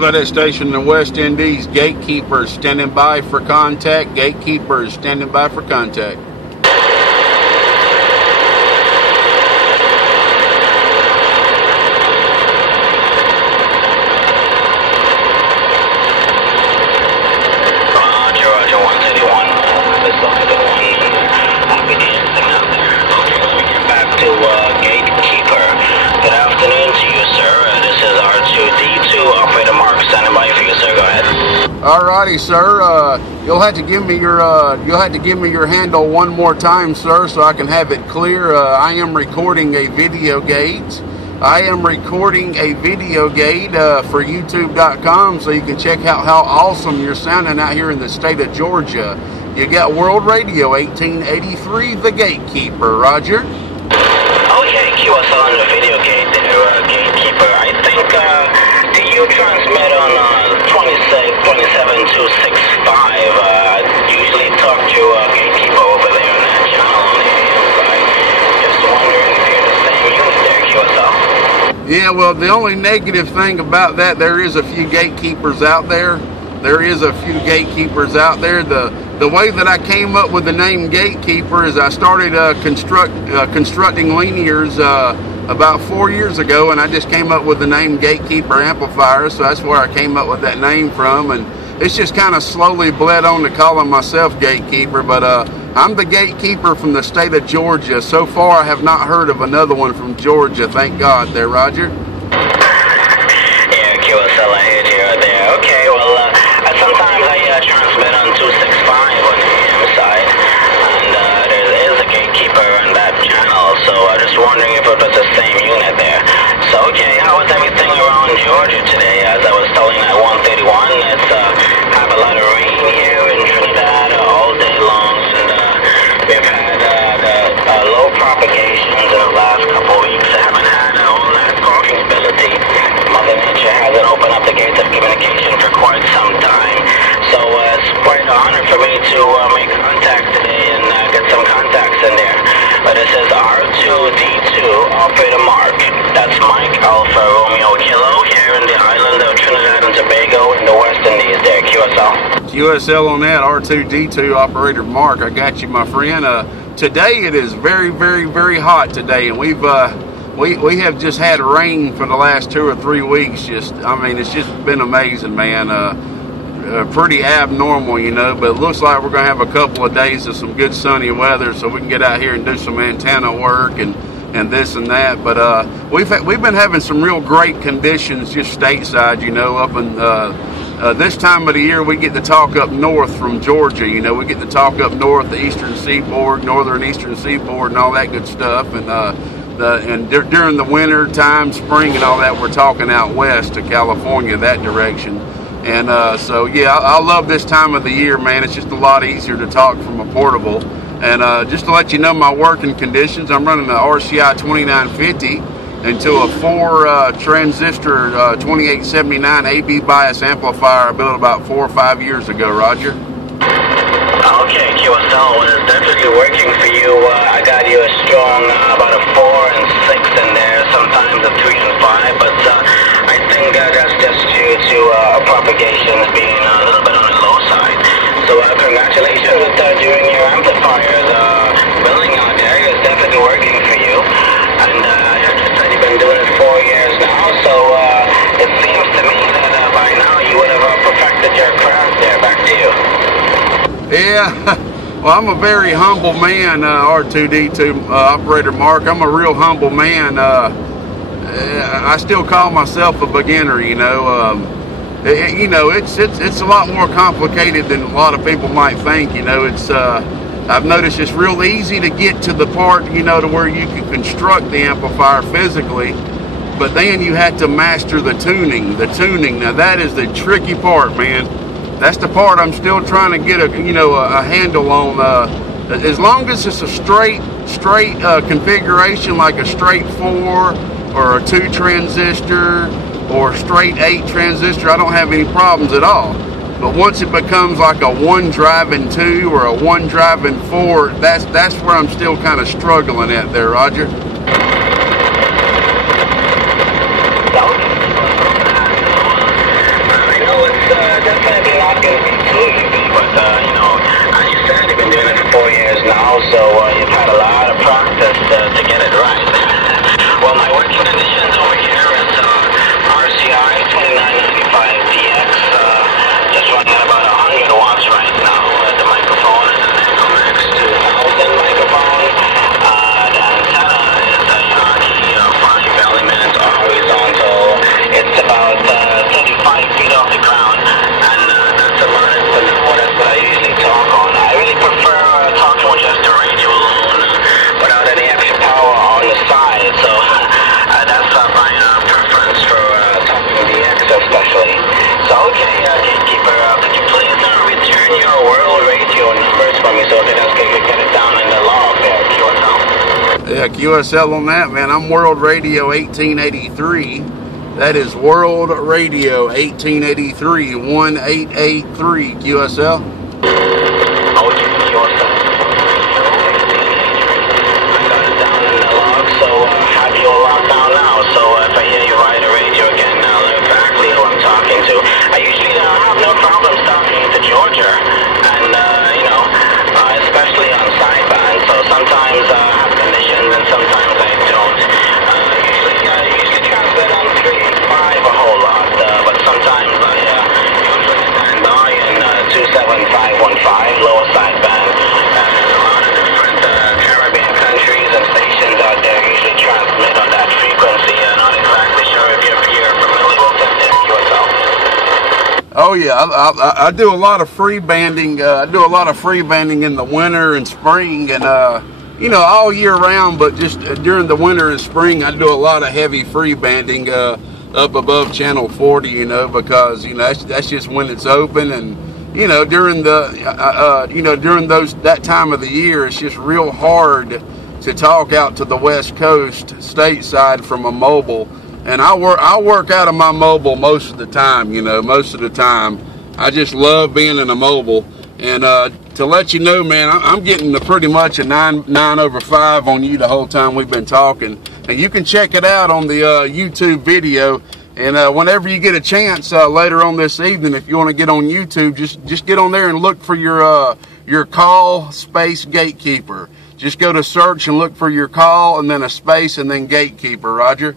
We've got that station in the West Indies. Gatekeeper standing by for contact. Gatekeeper is standing by for contact. Gatekeeper. Good afternoon to you, sir. This is R2D2, operator Mark, standing by for you, sir. Go ahead. Alrighty, sir. You'll have to give me your handle one more time, sir, so I can have it clear. I am recording a video gate. I am recording a video gate for YouTube.com, so you can check out how awesome you're sounding out here in the state of Georgia. You got World Radio 1883, the Gatekeeper. Roger. Okay, QSL on the video gate there, Gatekeeper. I think, do you transmit on 27265? Usually talk to Gatekeeper over there on that channel on the AM side. Just wondering if you're the same unit there, QSL. Yeah, well, the only negative thing about that, there is a few gatekeepers out there. There is a few gatekeepers out there. The way that I came up with the name Gatekeeper is I started constructing linears about 4 years ago, and I just came up with the name Gatekeeper Amplifier, so that's where I came up with that name from, and it's just kind of slowly bled on to calling myself Gatekeeper, but I'm the Gatekeeper from the state of Georgia. So far, I have not heard of another one from Georgia, thank God there, Roger. Yeah, QSL, I heard you there. Okay, well, sometimes I transmit on 265 on the AM side, and there is a Gatekeeper on that channel, so I'm just wondering if it was the same unit there. So, okay, how is everything around Georgia today? As I was telling at 131, it's have a lot of rain here in Trinidad all day long, and we've had low propagations in the last couple of weeks. I haven't had all that parking ability. Mother Nature hasn't opened up the gates of communication for quite some time. So it's quite an honor for me to make contact today and get some contacts in there. But this is R2D2, operator Mark. That's Mike Alpha Romeo Kilo here in the island of Trinidad and Tobago in the West Indies there, QSL. QSL on that, R2D2, operator Mark. I got you, my friend. Today it is very, very, very hot today, and we have just had rain for the last 2 or 3 weeks. It's just been amazing, man. Pretty abnormal, you know, but it looks like we're going to have a couple of days of some good sunny weather so we can get out here and do some antenna work and this and that. But we've been having some real great conditions just stateside, you know, up in this time of the year. We get to talk up north from Georgia, you know, we get to talk up north, the eastern seaboard, northern eastern seaboard, and all that good stuff. And during the winter time, spring and all that, we're talking out west to California, that direction. And so, yeah, I love this time of the year, man. It's just a lot easier to talk from a portable. And just to let you know my working conditions, I'm running an RCI 2950 into a 4 transistor 2879 AB bias amplifier I built about 4 or 5 years ago, Roger. Okay, QSL is definitely working for you. I got you a strong about a 4 and 6 in there, sometimes a 3 and 5, but I think that's just due to propagations being a little bit on the low side. So congratulations with doing your amplifiers. Billing out there is definitely working for you. And you just said you've been doing it 4 years now, so it seems to me that by now you would have perfected your craft there. Back to you. Yeah, well, I'm a very humble man, R2D2 operator Mark. I'm a real humble man. I still call myself a beginner, you know. You know, it's a lot more complicated than a lot of people might think. You know, I've noticed it's real easy to get to the part, you know, to where you can construct the amplifier physically, but then you have to master the tuning. Now that is the tricky part, man. That's the part I'm still trying to get a handle on. As long as it's a straight configuration, like a straight 4 or a 2 transistor or straight 8 transistor, I don't have any problems at all. But once it becomes like a 1 driving 2 or a 1 driving 4, that's where I'm still kind of struggling at there, Roger. Yeah, QSL on that, man. I'm World Radio 1883. That is World Radio 1883, 1883 QSL. Oh yeah, I do a lot of free banding. I do a lot of free banding in the winter and spring, and you know, all year round. But just during the winter and spring, I do a lot of heavy free banding up above channel 40. You know, because you know that's just when it's open, and you know during the during that time of the year, it's just real hard to talk out to the West Coast stateside from a mobile. And I work out of my mobile most of the time, you know, most of the time. I just love being in a mobile. And to let you know, man, I'm getting pretty much a 9/5 on you the whole time we've been talking. And you can check it out on the YouTube video. And whenever you get a chance later on this evening, if you want to get on YouTube, just get on there and look for your call space Gatekeeper. Just go to search and look for your call and then a space and then Gatekeeper, Roger.